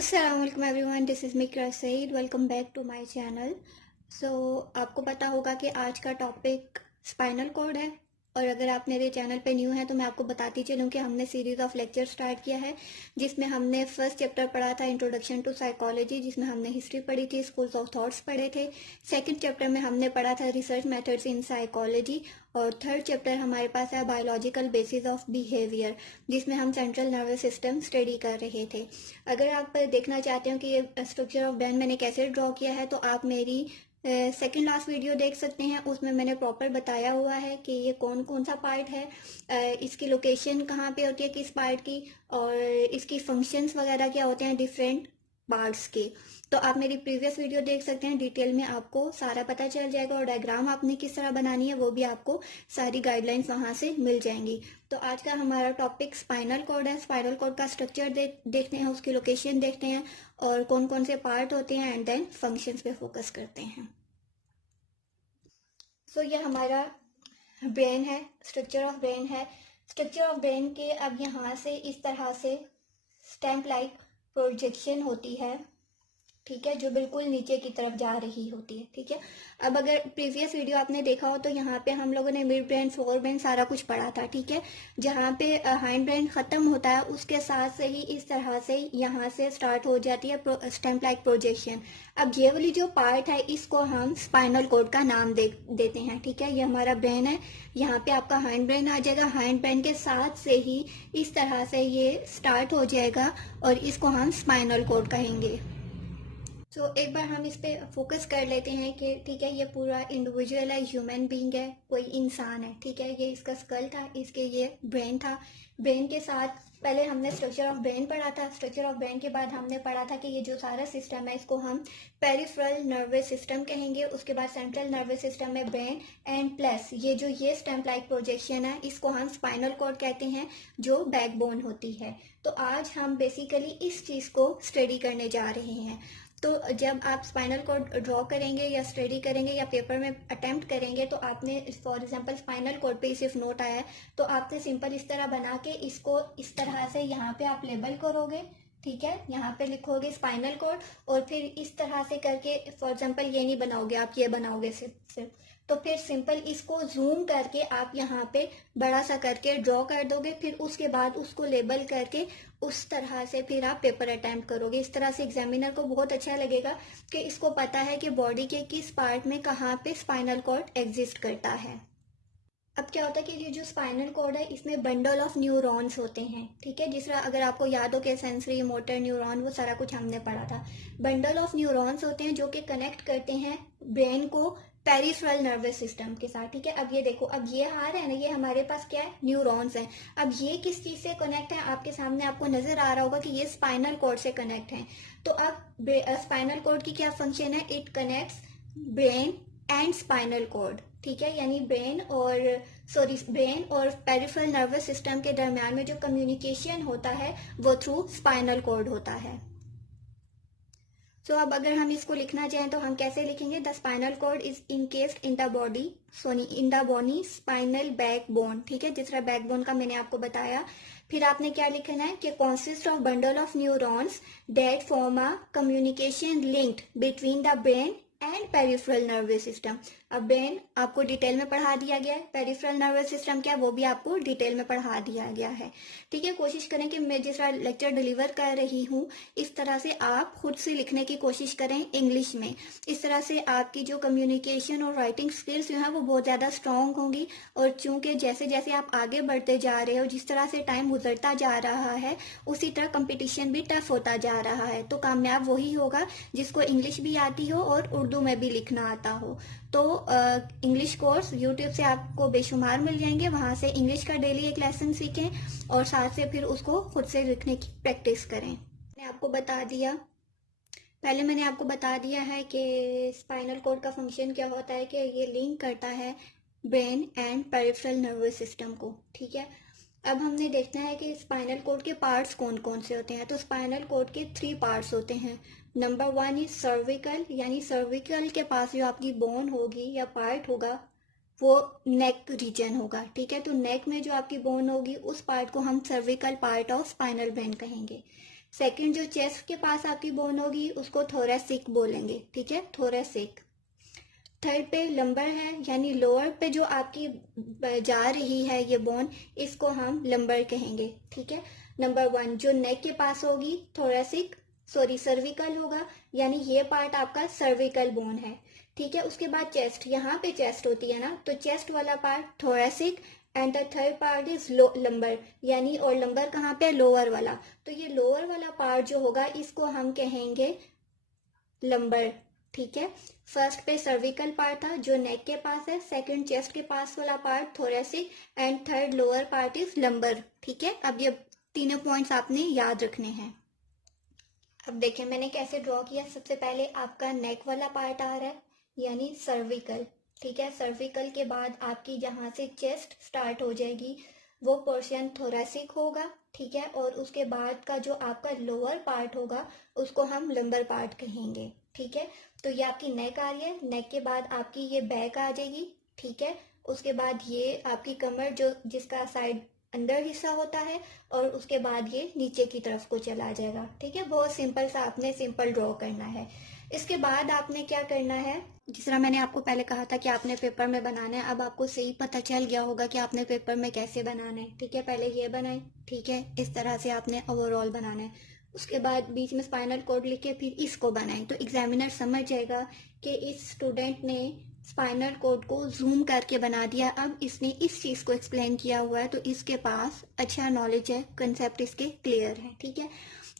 अस्सलामुअलैकुम everyone, this is Mikra Saeed. Welcome back to my channel. आपको पता होगा कि आज का टॉपिक स्पाइनल कॉर्ड है। और अगर आप मेरे चैनल पे न्यू हैं तो मैं आपको बताती चलूँ कि हमने सीरीज़ ऑफ लेक्चर स्टार्ट किया है, जिसमें हमने फर्स्ट चैप्टर पढ़ा था इंट्रोडक्शन टू साइकोलॉजी, जिसमें हमने हिस्ट्री पढ़ी थी, स्कूल्स ऑफ थॉट्स पढ़े थे। सेकंड चैप्टर में हमने पढ़ा था रिसर्च मेथड्स इन साइकोलॉजी। और थर्ड चैप्टर हमारे पास है बायोलॉजिकल बेसिस ऑफ बिहेवियर, जिसमें हम सेंट्रल नर्वस सिस्टम स्टडी कर रहे थे। अगर आप देखना चाहते हो कि ये स्ट्रक्चर ऑफ ब्रेन मैंने कैसे ड्रॉ किया है, तो आप मेरी सेकंड लास्ट वीडियो देख सकते हैं। उसमें मैंने प्रॉपर बताया हुआ है कि ये कौन कौन सा पार्ट है, इसकी लोकेशन कहाँ पे होती है, किस पार्ट की, और इसकी फंक्शंस वगैरह क्या होते हैं डिफरेंट पार्ट्स के। तो आप मेरी प्रीवियस वीडियो देख सकते हैं, डिटेल में आपको सारा पता चल जाएगा। और डायग्राम आपने किस तरह बनानी है वो भी आपको सारी गाइडलाइंस वहाँ से मिल जाएंगी। तो आज का हमारा टॉपिक स्पाइनल कॉर्ड है। स्पाइनल कॉर्ड का स्ट्रक्चर देखते हैं, उसकी लोकेशन देखते हैं, और कौन कौन से पार्ट होते हैं, एंड देन फंक्शंस पे फोकस करते हैं। ये हमारा ब्रेन है, स्ट्रक्चर ऑफ ब्रेन है। स्ट्रक्चर ऑफ ब्रेन के अब यहाँ से इस तरह से स्टैम्प लाइक प्रोजेक्शन होती है, ठीक है, जो बिल्कुल नीचे की तरफ जा रही होती है। ठीक है, अब अगर प्रीवियस वीडियो आपने देखा हो तो यहाँ पे हम लोगों ने मिड ब्रेन, फोर ब्रेन सारा कुछ पढ़ा था। ठीक है, जहाँ पे हाइंड ब्रेन खत्म होता है उसके साथ से ही इस तरह से यहाँ से स्टार्ट हो जाती है स्टेम लाइक प्रोजेक्शन। अब ये वाली जो पार्ट है इसको हम स्पाइनल कॉर्ड का नाम देते हैं। ठीक है, ये हमारा ब्रेन है, यहाँ पे आपका हाइंड ब्रेन आ जाएगा। हाइंड ब्रेन के साथ से ही इस तरह से ये स्टार्ट हो जाएगा और इसको हम स्पाइनल कॉर्ड कहेंगे। एक बार हम इस पे फोकस कर लेते हैं कि ठीक है, ये पूरा इंडिविजुअल है, ह्यूमन बीइंग है, कोई इंसान है। ठीक है, ये इसका स्कल था, इसके ये ब्रेन था। ब्रेन के साथ पहले हमने स्ट्रक्चर ऑफ ब्रेन पढ़ा था। स्ट्रक्चर ऑफ ब्रेन के बाद हमने पढ़ा था कि ये जो सारा सिस्टम है इसको हम पेरिफेरल नर्वस सिस्टम कहेंगे। उसके बाद सेंट्रल नर्वस सिस्टम में ब्रेन, एंड प्लस ये स्टेम लाइक प्रोजेक्शन है, इसको हम स्पाइनल कॉर्ड कहते हैं, जो बैकबोन होती है। तो आज हम बेसिकली इस चीज को स्टडी करने जा रहे हैं। तो जब आप स्पाइनल कॉर्ड ड्रॉ करेंगे या स्टडी करेंगे या पेपर में अटेम्प्ट करेंगे, तो आपने फॉर एग्जांपल स्पाइनल कॉर्ड पे सिर्फ नोट आया है तो आपने सिंपल इस तरह बना के इसको इस तरह से यहाँ पे आप लेबल करोगे। ठीक है, यहाँ पे लिखोगे स्पाइनल कॉर्ड, और फिर इस तरह से करके फॉर एग्जांपल ये नहीं बनाओगे, आप ये बनाओगे सिर्फ। तो फिर सिंपल इसको जूम करके आप यहाँ पे बड़ा सा करके ड्रॉ कर दोगे, फिर उसके बाद उसको लेबल करके उस तरह से फिर आप पेपर अटेम्प्ट करोगे। इस तरह से एग्जामिनर को बहुत अच्छा लगेगा कि इसको पता है कि बॉडी के किस पार्ट में कहाँ पे स्पाइनल कॉर्ड एग्जिस्ट करता है। अब क्या होता है कि ये जो स्पाइनल कॉर्ड है इसमें बंडल ऑफ न्यूरॉन्स होते हैं। ठीक है, जिस तरह अगर आपको याद हो कि सेंसरी, मोटर न्यूरॉन, वो सारा कुछ हमने पढ़ा था। बंडल ऑफ न्यूरॉन्स होते हैं जो कि कनेक्ट करते हैं ब्रेन को पेरिफेरल नर्वस सिस्टम के साथ। ठीक है, अब ये देखो, अब ये हार है ना, ये हमारे पास क्या है, न्यूरॉन्स हैं। अब ये किस चीज से कनेक्ट है, आपके सामने आपको नजर आ रहा होगा कि ये स्पाइनल कॉर्ड से कनेक्ट है। तो अब स्पाइनल कॉर्ड की क्या फंक्शन है, it connects brain and spinal cord. ठीक है, यानी ब्रेन और पेरिफेरल नर्वस सिस्टम के दरम्यान में जो कम्युनिकेशन होता है वो थ्रू स्पाइनल कॉर्ड होता है। अब अगर हम इसको लिखना चाहें तो हम कैसे लिखेंगे, the spinal cord is encased in the body, in the body spinal backbone. ठीक है, जिस तरह बैकबोन का मैंने आपको बताया। फिर आपने क्या लिखना है कि consist of bundle of neurons that form a communication linked between the brain and peripheral nervous system. अब ब्रेन आपको डिटेल में पढ़ा दिया गया है, पेरिफेरल नर्वस सिस्टम क्या है वो भी आपको डिटेल में पढ़ा दिया गया है। ठीक है, कोशिश करें कि मैं जिस तरह लेक्चर डिलीवर कर रही हूँ इस तरह से आप खुद से लिखने की कोशिश करें इंग्लिश में। इस तरह से आपकी जो कम्युनिकेशन और राइटिंग स्किल्स जो है वो बहुत ज़्यादा स्ट्रांग होंगी। और चूंकि जैसे जैसे आप आगे बढ़ते जा रहे हो, जिस तरह से टाइम गुजरता जा रहा है, उसी तरह कंपटीशन भी टफ होता जा रहा है। तो कामयाब वही होगा जिसको इंग्लिश भी आती हो और उर्दू में भी लिखना आता हो। तो इंग्लिश कोर्स यूट्यूब से आपको बेशुमार मिल जाएंगे, वहां से इंग्लिश का डेली एक लेसन सीखें और साथ से फिर उसको खुद से लिखने की प्रैक्टिस करें। मैंने आपको बता दिया है कि स्पाइनल कॉर्ड का फंक्शन क्या होता है, कि ये लिंक करता है brain and peripheral nervous system को। ठीक है, अब हमने देखना है कि स्पाइनल कॉर्ड के पार्ट्स कौन कौन से होते हैं। तो स्पाइनल कॉर्ड के 3 पार्ट्स होते हैं। नंबर 1 इज सर्विकल, यानी सर्विकल के पास जो आपकी बोन होगी या पार्ट होगा वो नेक रीजन होगा। ठीक है, तो नेक में जो आपकी बोन होगी उस पार्ट को हम cervical part of spinal brain कहेंगे। सेकंड जो चेस्ट के पास आपकी बोन होगी उसको थोरैसिक बोलेंगे, ठीक है, थोरैसिक। थर्ड पे लंबर है, यानी लोअर पे जो आपकी जा रही है ये बोन, इसको हम लंबर कहेंगे, ठीक है। नंबर 1 जो नेक के पास होगी थोरैसिक, सॉरी सर्विकल होगा, यानी ये पार्ट आपका सर्विकल बोन है, ठीक है। उसके बाद चेस्ट, यहाँ पे चेस्ट होती है ना, तो चेस्ट वाला part thoracic and the third part is lumbar, यानी और लंबर कहाँ पे, लोअर वाला। तो ये लोअर वाला पार्ट जो होगा इसको हम कहेंगे लंबर, ठीक है। फर्स्ट पे सर्विकल पार्ट था जो नेक के पास है, सेकंड चेस्ट के पास वाला part thoracic and third lower part is lumbar, ठीक है। अब ये तीनों पॉइंट्स आपने याद रखने हैं। अब देखें मैंने कैसे ड्रॉ किया। सबसे पहले आपका नेक वाला पार्ट आ रहा है, यानी सर्विकल, ठीक है। सर्विकल के बाद आपकी जहाँ से चेस्ट स्टार्ट हो जाएगी वो पोर्शन थोरैसिक होगा, ठीक है। और उसके बाद का जो आपका लोअर पार्ट होगा उसको हम लंबर पार्ट कहेंगे, ठीक है। तो ये आपकी नेक आ रही है, नेक के बाद आपकी ये बैक आ जाएगी, ठीक है। उसके बाद ये आपकी कमर जो जिसका साइड अंदर हिस्सा होता है, और उसके बाद ये नीचे की तरफ को चला जाएगा, ठीक है। बहुत सिंपल सा आपने सिंपल ड्रॉ करना है। इसके बाद आपने क्या करना है, जिस तरह मैंने आपको पहले कहा था कि आपने पेपर में बनाना है, अब आपको सही पता चल गया होगा कि आपने पेपर में कैसे बनाना है, ठीक है। पहले ये बनाए, ठीक है, इस तरह से आपने ओवरऑल बनाना है। उसके बाद बीच में स्पाइनल कोड लिख के फिर इसको बनाएं, तो एग्जामिनर समझ जाएगा कि इस स्टूडेंट ने स्पाइनल कोड को जूम करके बना दिया, अब इसने इस चीज़ को एक्सप्लेन किया हुआ है, तो इसके पास अच्छा नॉलेज है, कंसेप्ट इसके क्लियर है, ठीक है।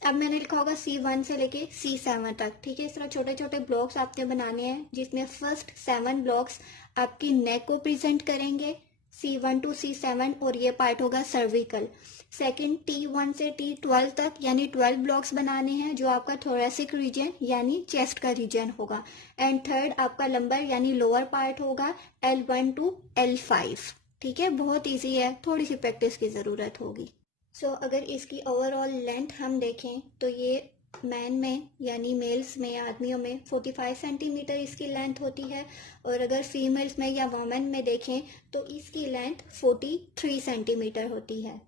अब मैंने लिखा होगा C1 से लेके C7 तक, ठीक है। इस तरह छोटे छोटे ब्लॉक्स आपने बनाने हैं, जिसमें फर्स्ट 7 ब्लॉक्स आपकी नेक को प्रेजेंट करेंगे, C1 to C7, और ये पार्ट होगा सर्विकल। सेकंड T1 से T12 तक, यानी 12 ब्लॉक्स बनाने हैं, जो आपका थोरैसिक रीजन यानी चेस्ट का रीजन होगा। एंड थर्ड आपका लंबर यानी लोअर पार्ट होगा, L1 to L5, ठीक है। बहुत ईजी है, थोड़ी सी प्रैक्टिस की ज़रूरत होगी। अगर इसकी ओवरऑल लेंथ हम देखें तो ये मैन में यानी मेल्स में, आदमियों में 45 सेंटीमीटर इसकी लेंथ होती है, और अगर फीमेल्स में या वोमेन में देखें तो इसकी लेंथ 43 सेंटीमीटर होती है।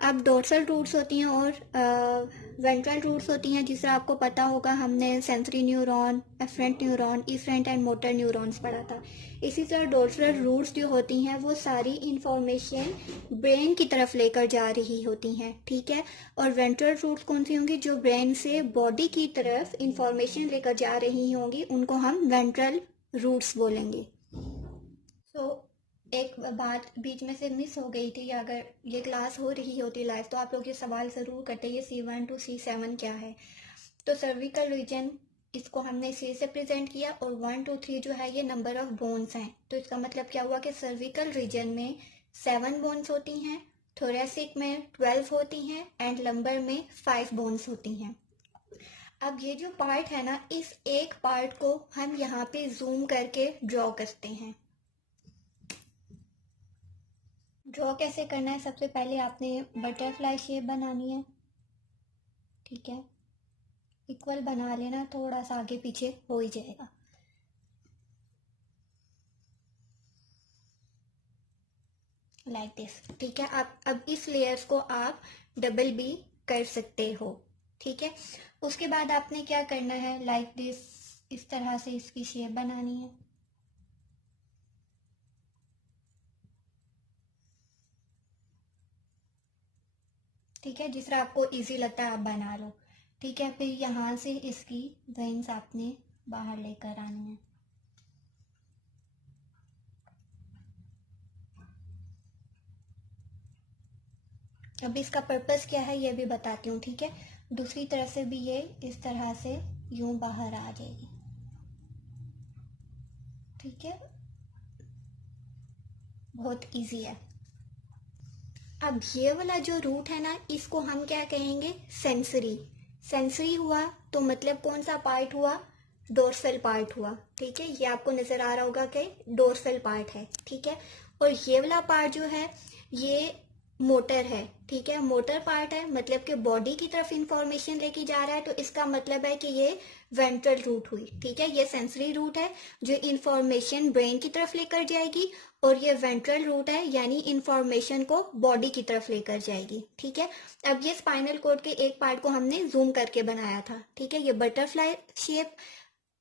अब डोर्सल रूट्स होती हैं और वेंट्रल रूट्स होती हैं, जिस तरह आपको पता होगा हमने sensory neuron, afferent neuron, efferent and motor neurons पढ़ा था। इसी तरह डोर्सल रूट्स जो होती हैं वो सारी इंफॉर्मेशन ब्रेन की तरफ लेकर जा रही होती हैं, ठीक है। और वेंट्रल रूट्स कौन सी होंगी, जो ब्रेन से बॉडी की तरफ इंफॉर्मेशन लेकर जा रही होंगी, उनको हम वेंट्रल रूट्स बोलेंगे। एक बात बीच में से मिस हो गई थी, अगर ये क्लास हो रही होती लाइव तो आप लोग ये सवाल ज़रूर करते, ये C1 to C7 क्या है। तो सर्विकल रीजन इसको हमने C से प्रेजेंट किया, और 1 2 3 जो है ये नंबर ऑफ बोन्स हैं। तो इसका मतलब क्या हुआ कि सर्विकल रीजन में 7 बोन्स होती हैं, थोरैसिक में 12 होती हैं, एंड लंबर में 5 बोन्स होती हैं। अब ये जो पार्ट है ना, इस एक पार्ट को हम यहाँ पे जूम करके ड्रॉ करते हैं। ड्रॉ कैसे करना है, सबसे पहले आपने बटरफ्लाई शेप बनानी है, ठीक है। इक्वल बना लेना, थोड़ा सा आगे पीछे हो ही जाएगा। लाइक दिस, ठीक है। आप अब इस लेयर्स को आप डबल भी कर सकते हो, ठीक है। उसके बाद आपने क्या करना है, लाइक दिस, इस तरह से इसकी शेप बनानी है। ठीक है, जिस तरह आपको इजी लगता है आप बना लो, ठीक है। फिर यहाँ से इसकी वेन्स आपने बाहर लेकर आनी है। अब इसका पर्पस क्या है ये भी बताती हूँ, ठीक है। दूसरी तरफ से भी ये इस तरह से यूं बाहर आ जाएगी, ठीक है। बहुत इजी है। अब ये वाला जो रूट है ना, इसको हम क्या कहेंगे, सेंसरी। सेंसरी हुआ तो मतलब कौन सा पार्ट हुआ, डोर्सल पार्ट हुआ, ठीक है। ये आपको नजर आ रहा होगा कि डोर्सल पार्ट है, ठीक है। और ये वाला पार्ट जो है ये मोटर है, ठीक है, मोटर पार्ट है, मतलब कि बॉडी की तरफ इंफॉर्मेशन लेके जा रहा है, तो इसका मतलब है कि ये वेंट्रल रूट हुई, ठीक है। ये सेंसरी रूट है जो इंफॉर्मेशन ब्रेन की तरफ लेकर जाएगी, और ये वेंट्रल रूट है यानी इंफॉर्मेशन को बॉडी की तरफ लेकर जाएगी, ठीक है। अब ये स्पाइनल कॉर्ड के एक पार्ट को हमने जूम करके बनाया था, ठीक है। ये बटरफ्लाई शेप,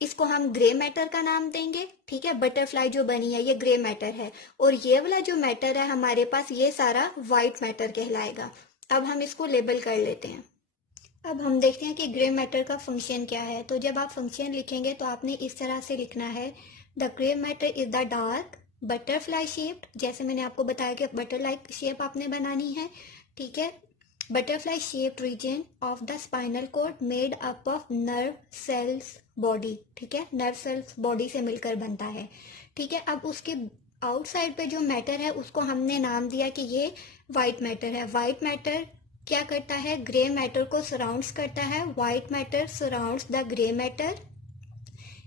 इसको हम ग्रे मैटर का नाम देंगे, ठीक है। बटरफ्लाई जो बनी है ये ग्रे मैटर है, और ये वाला जो मैटर है हमारे पास ये सारा व्हाइट मैटर कहलाएगा। अब हम इसको लेबल कर लेते हैं। अब हम देखते हैं कि ग्रे मैटर का फंक्शन क्या है। तो जब आप फंक्शन लिखेंगे तो आपने इस तरह से लिखना है, the grey matter is the dark butterfly shaped, जैसे मैंने आपको बताया कि बटरफ्लाई शेप आपने बनानी है, ठीक है। Butterfly shaped region of the spinal cord made up of nerve cells body, ठीक है, नर्व सेल्स बॉडी से मिलकर बनता है, ठीक है। अब उसके आउटसाइड पे जो मैटर है उसको हमने नाम दिया कि ये वाइट मैटर है। वाइट मैटर क्या करता है, ग्रे मैटर को सराउंड्स करता है। White matter surrounds the grey matter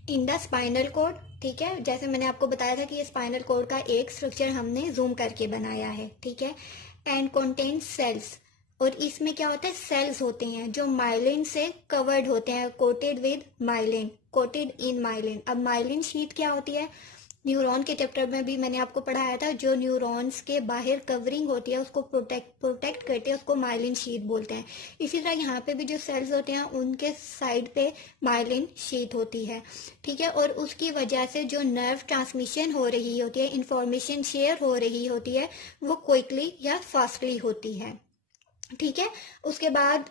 in the spinal cord, ठीक है। जैसे मैंने आपको बताया था कि ये स्पाइनल कॉर्ड का एक स्ट्रक्चर हमने जूम करके बनाया है, ठीक है। एंड कंटेन सेल्स, और इसमें क्या होता है, सेल्स होते हैं जो माइलिन से कवर्ड होते हैं, coated with myelin, quoted in myelin. अब माइलिन शीट क्या होती है, न्यूरॉन के चैप्टर में भी मैंने आपको पढ़ाया था, जो न्यूरॉन्स के बाहर कवरिंग होती है उसको प्रोटेक्ट करते हैं, उसको माइलिन शीट बोलते हैं। इसी तरह यहाँ पे भी जो सेल्स होते हैं उनके साइड पे माइलिन शीट होती है, ठीक है। और उसकी वजह से जो नर्व ट्रांसमिशन हो रही होती है, इंफॉर्मेशन शेयर हो रही होती है, वो क्विकली या फास्टली होती है, ठीक है। उसके बाद,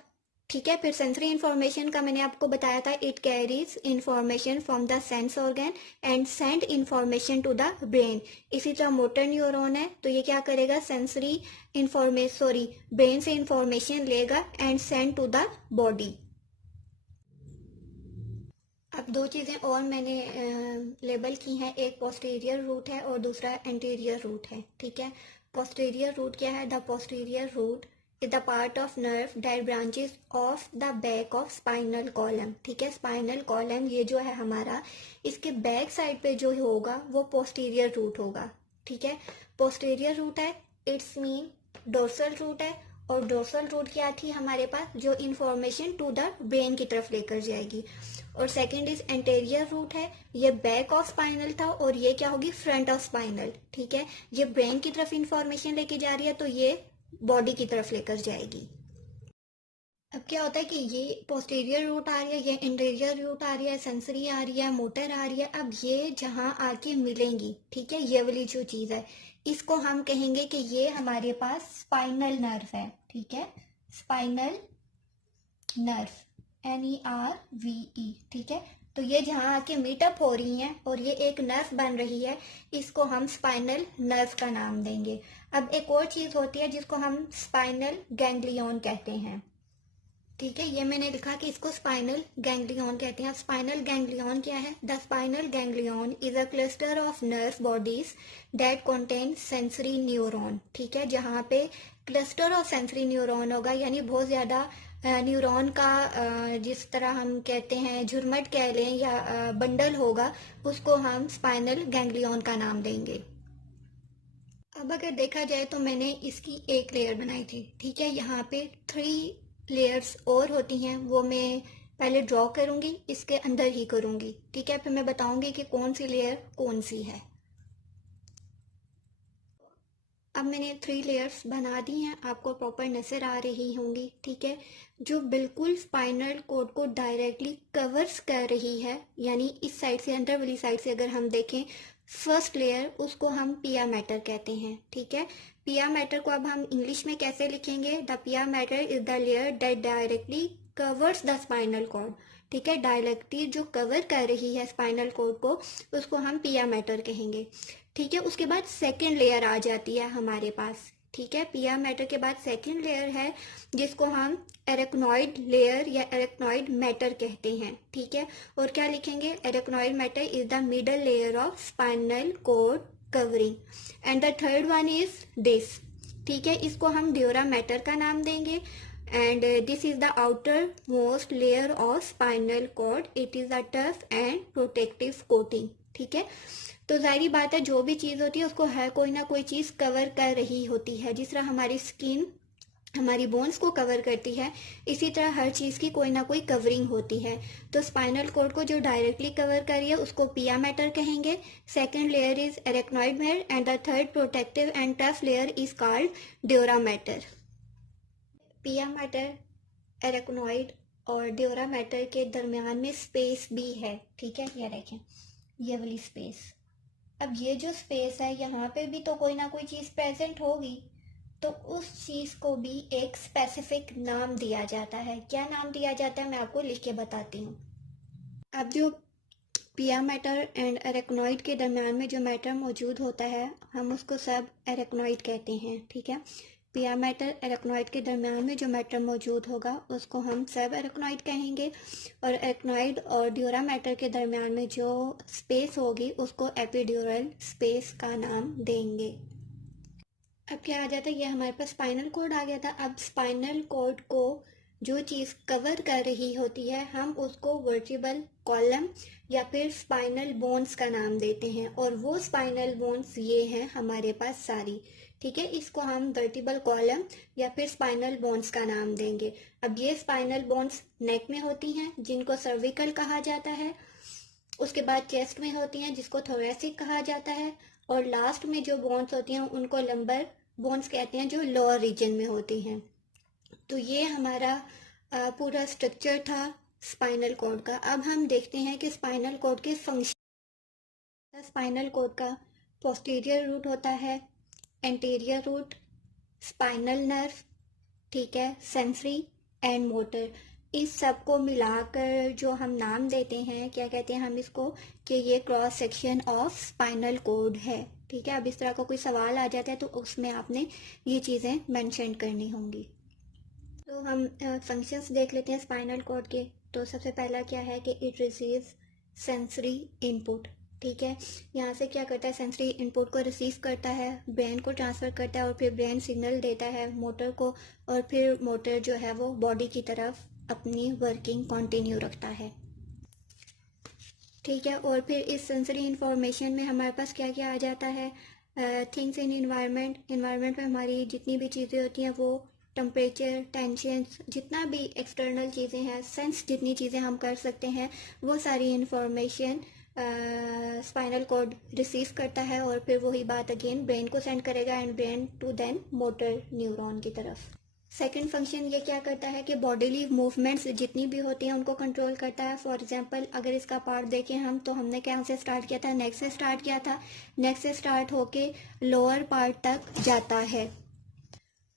ठीक है, फिर सेंसरी इंफॉर्मेशन का मैंने आपको बताया था, it carries information from the sense organ and send information to the brain. इसी तरह मोटर न्यूरॉन है तो ये क्या करेगा, सेंसरी ब्रेन से इंफॉर्मेशन लेगा and send to the body. अब दो चीज़ें और मैंने लेबल की हैं, एक पोस्टीरियर रूट है और दूसरा एंटीरियर रूट है, ठीक है। पोस्टीरियर रूट क्या है, the posterior root is the part of nerve that branches of the back of spinal column, ठीक है। स्पाइनल कॉलम ये जो है हमारा, इसके बैक साइड पे जो होगा वो पोस्टीरियर रूट होगा, ठीक है। पोस्टीरियर रूट है, इट्स मीन डोर्सल रूट है, और डोर्सल रूट क्या थी हमारे पास, जो इंफॉर्मेशन टू द ब्रेन की तरफ लेकर जाएगी। और सेकंड इज एंटेरियर रूट है, ये बैक ऑफ स्पाइनल था, और ये क्या होगी, फ्रंट ऑफ स्पाइनल, ठीक है। ये ब्रेन की तरफ इंफॉर्मेशन लेके जा रही है तो ये बॉडी की तरफ लेकर जाएगी। अब क्या होता है कि ये पोस्टीरियर रूट आ रही है, ये इंटीरियर रूट आ रही है, सेंसरी आ रही है, मोटर आ रही है। अब ये जहां आके मिलेंगी, ठीक है, ये वाली जो चीज है इसको हम कहेंगे कि ये हमारे पास स्पाइनल नर्व है, ठीक है। स्पाइनल नर्व, NERVE, ठीक है। तो ये जहाँ आके मीटअप हो रही हैं और ये एक नर्व बन रही है, इसको हम स्पाइनल नर्व का नाम देंगे। अब एक और चीज होती है जिसको हम स्पाइनल गैंग्लियन कहते हैं, ठीक है। ये मैंने लिखा कि इसको स्पाइनल गैंग्लियन कहते हैं। अब स्पाइनल गैंग्लियन क्या है, the spinal ganglion is a cluster of nerve bodies that contain sensory neuron, ठीक है। जहाँ पे क्लस्टर ऑफ सेंसरी न्यूरॉन होगा, यानी बहुत ज्यादा न्यूरॉन का जिस तरह हम कहते हैं झुरमट कह लें या बंडल होगा, उसको हम स्पाइनल गैंग्लियन का नाम देंगे। अब अगर देखा जाए तो मैंने इसकी एक लेयर बनाई थी, ठीक है। यहाँ पे 3 लेयर्स और होती हैं, वो मैं पहले ड्रॉ करूंगी, इसके अंदर ही करूंगी, ठीक है। फिर मैं बताऊंगी कि कौन सी लेयर कौन सी है। अब मैंने 3 लेयर्स बना दी हैं, आपको प्रॉपर नजर आ रही होंगी, ठीक है। जो बिल्कुल स्पाइनल कॉर्ड को डायरेक्टली कवर्स कर रही है, यानी इस साइड से, अंदर वाली साइड से अगर हम देखें, फर्स्ट लेयर, उसको हम पिया मैटर कहते हैं, ठीक है। पिया मैटर को अब हम इंग्लिश में कैसे लिखेंगे, the pia matter is the layer that directly covers the spinal cord, ठीक है। डायरेक्टली जो कवर कर रही है स्पाइनल कॉर्ड को, उसको हम पिया मैटर कहेंगे, ठीक है। उसके बाद सेकेंड लेयर आ जाती है हमारे पास, ठीक है। पिया मैटर के बाद सेकेंड लेयर है जिसको हम एरेक्नॉइड लेयर या एरेक्नॉइड मैटर कहते हैं, ठीक है। और क्या लिखेंगे, arachnoid matter is the middle layer of spinal cord covering, and the third one is this, ठीक है। इसको हम ड्यूरा मैटर का नाम देंगे, and this is the outer most layer of spinal cord, it is a tough and protective coating, ठीक है। तो जाहिर बात है जो भी चीज़ होती है उसको हर कोई ना कोई चीज़ कवर कर रही होती है। जिस तरह हमारी स्किन हमारी बोन्स को कवर करती है, इसी तरह हर चीज़ की कोई ना कोई कवरिंग होती है। तो स्पाइनल कॉर्ड को जो डायरेक्टली कवर करी है उसको पिया मैटर कहेंगे। Second layer is arachnoid layer and the third protective and tough layer is called dura mater. पिया मैटर, एरेक्नॉइड और ड्यूरा मैटर के दरमियान में स्पेस भी है, ठीक है। ये देखें, ये वाली स्पेस। अब ये जो स्पेस है यहाँ पे भी तो कोई ना कोई चीज़ प्रेजेंट होगी, तो उस चीज़ को भी एक स्पेसिफिक नाम दिया जाता है। क्या नाम दिया जाता है मैं आपको लिख के बताती हूँ। अब जो पिया मैटर एंड एरेक्नॉइड के दरम्यान में जो मैटर मौजूद होता है हम उसको सब एरेक्नॉइड कहते हैं, ठीक है। पिया मैटर एरेक्नॉइड के दरम्यान में जो मैटर मौजूद होगा उसको हम सब एरेक्नॉइड कहेंगे, और एरेक्नॉइड और ड्यूरा मैटर के दरम्यान में जो स्पेस होगी उसको एपिड्यूरल स्पेस का नाम देंगे। अब क्या आ जाता है, ये हमारे पास स्पाइनल कॉर्ड आ गया था। अब स्पाइनल कॉर्ड को जो चीज़ कवर कर रही होती है हम उसको वर्टिब्रल कॉलम या फिर स्पाइनल बोन्स का नाम देते हैं, और वो स्पाइनल बोन्स ये हैं हमारे पास सारी, ठीक है। इसको हम वर्टिब्रल कॉलम या फिर स्पाइनल बोन्स का नाम देंगे। अब ये स्पाइनल बोन्स नेक में होती हैं जिनको सर्विकल कहा जाता है, उसके बाद चेस्ट में होती हैं जिसको थोरेसिक कहा जाता है, और लास्ट में जो बोन्स होती हैं उनको लंबर बोन्स कहते हैं जो लोअर रीजन में होती हैं। तो ये हमारा पूरा स्ट्रक्चर था स्पाइनल कॉर्ड का। अब हम देखते हैं कि स्पाइनल कॉर्ड के फंक्शन। स्पाइनल कॉर्ड का पोस्टीरियर रूट होता है, एंटीरियर रूट, स्पाइनल नर्व, ठीक है, सेंसरी एंड मोटर। इस सब को मिलाकर जो हम नाम देते हैं क्या कहते हैं हम इसको, कि ये cross section of spinal cord है, ठीक है। अब इस तरह का कोई सवाल आ जाता है तो उसमें आपने ये चीज़ें मेंशन करनी होंगी। तो हम फंक्शंस देख लेते हैं स्पाइनल कॉर्ड के। तो सबसे पहला क्या है कि इट रिसीव्स सेंसरी इनपुट, ठीक है। यहाँ से क्या करता है, सेंसरी इनपुट को रिसीव करता है, ब्रेन को ट्रांसफ़र करता है और फिर ब्रेन सिग्नल देता है मोटर को, और फिर मोटर जो है वो बॉडी की तरफ अपनी वर्किंग कंटिन्यू रखता है, ठीक है। और फिर इस सेंसरी इंफॉर्मेशन में हमारे पास क्या क्या आ जाता है, थिंग्स इन इन्वायरमेंट में हमारी जितनी भी चीज़ें होती हैं वो टेम्परेचर, टेंशन, जितना भी एक्सटर्नल चीज़ें हैं, सेंस जितनी चीज़ें हम कर सकते हैं वो सारी इंफॉर्मेशन स्पाइनल कॉर्ड रिसीव करता है, और फिर वही बात अगेन ब्रेन को सेंड करेगा and brain to then motor neuron की तरफ। सेकेंड फंक्शन ये क्या करता है कि बॉडीली मूवमेंट्स जितनी भी होती हैं उनको कंट्रोल करता है। फॉर एग्जांपल अगर इसका पार्ट देखें हम, तो हमने क्या से स्टार्ट किया था, नेक से स्टार्ट किया था, नेक से स्टार्ट होके लोअर पार्ट तक जाता है।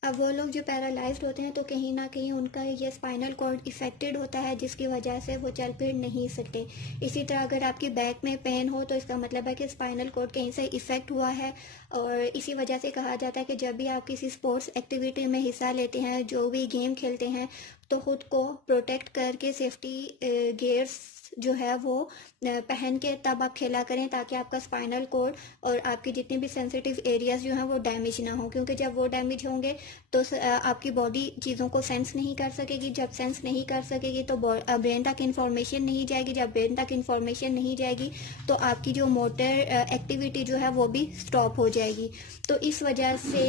अब वो लोग जो पैरालाइज्ड होते हैं तो कहीं ना कहीं उनका ये स्पाइनल कॉर्ड इफेक्टेड होता है जिसकी वजह से वो चल फिर नहीं सकते। इसी तरह अगर आपकी बैक में पेन हो तो इसका मतलब है कि स्पाइनल कॉर्ड कहीं से इफेक्ट हुआ है, और इसी वजह से कहा जाता है कि जब भी आप किसी स्पोर्ट्स एक्टिविटी में हिस्सा लेते हैं, जो भी गेम खेलते हैं, तो खुद को प्रोटेक्ट करके सेफ्टी गियर्स जो है वो पहन के तब आप खेला करें, ताकि आपका स्पाइनल कॉर्ड और आपके जितने भी सेंसिटिव एरियाज जो हैं वो डैमेज ना हो, क्योंकि जब वो डैमेज होंगे तो आपकी बॉडी चीज़ों को सेंस नहीं कर सकेगी। जब सेंस नहीं कर सकेगी तो ब्रेन तक इन्फॉर्मेशन नहीं जाएगी। जब ब्रेन तक इन्फॉर्मेशन नहीं जाएगी तो आपकी जो मोटर एक्टिविटी जो है वो भी स्टॉप हो जाएगी। तो इस वजह से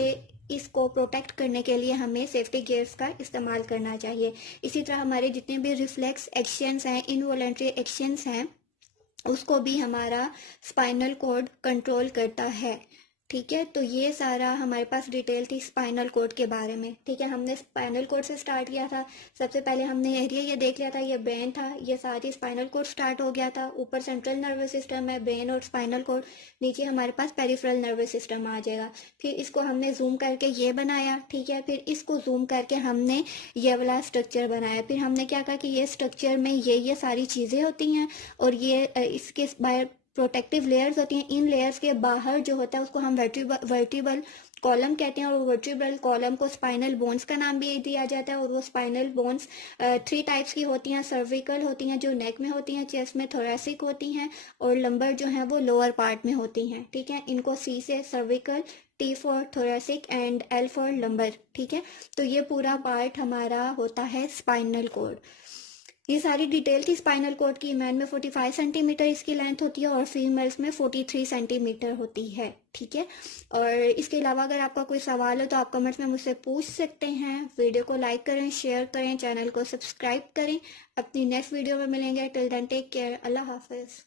इसको प्रोटेक्ट करने के लिए हमें सेफ्टी गियर्स का इस्तेमाल करना चाहिए। इसी तरह हमारे जितने भी रिफ्लेक्स एक्शंस हैं, इनवॉलंटरी एक्शंस हैं, उसको भी हमारा स्पाइनल कॉर्ड कंट्रोल करता है, ठीक है। तो ये सारा हमारे पास डिटेल थी स्पाइनल कॉर्ड के बारे में, ठीक है। हमने स्पाइनल कॉर्ड से स्टार्ट किया था। सबसे पहले हमने एरिया ये देख लिया था, ये ब्रेन था, ये साथ ही स्पाइनल कॉर्ड स्टार्ट हो गया था। ऊपर सेंट्रल नर्वस सिस्टम है, ब्रेन और स्पाइनल कॉर्ड, नीचे हमारे पास पेरिफेरल नर्वस सिस्टम आ जाएगा। फिर इसको हमने जूम करके ये बनाया, ठीक है। फिर इसको जूम करके हमने ये वाला स्ट्रक्चर बनाया। फिर हमने क्या कहा कि ये स्ट्रक्चर में ये सारी चीज़ें होती हैं, और ये इसके बाहर प्रोटेक्टिव लेयर्स होती हैं। इन लेयर्स के बाहर जो होता है उसको हम वर्टिब्रल कॉलम कहते हैं, और वर्टिब्रल कॉलम को स्पाइनल बोन्स का नाम भी दिया जाता है। और वो स्पाइनल बोन्स 3 टाइप्स की होती हैं। सर्विकल होती हैं जो नेक में होती हैं, चेस्ट में थोरेसिक होती हैं, और लंबर जो है वो लोअर पार्ट में होती हैं, ठीक है। इनको C से cervical, T for thoracic and L for lumbar, ठीक है। तो ये पूरा पार्ट हमारा होता है स्पाइनल कॉर्ड। ये सारी डिटेल थी स्पाइनल कॉर्ड की। मैन में 45 सेंटीमीटर इसकी लेंथ होती है और फीमेल्स में 43 सेंटीमीटर होती है, ठीक है। और इसके अलावा अगर आपका कोई सवाल हो तो आप कमेंट्स में मुझसे पूछ सकते हैं। वीडियो को लाइक करें, शेयर करें, चैनल को सब्सक्राइब करें। अपनी नेक्स्ट वीडियो में मिलेंगे। टिल देन टेक केयर, अल्लाह हाफिज़।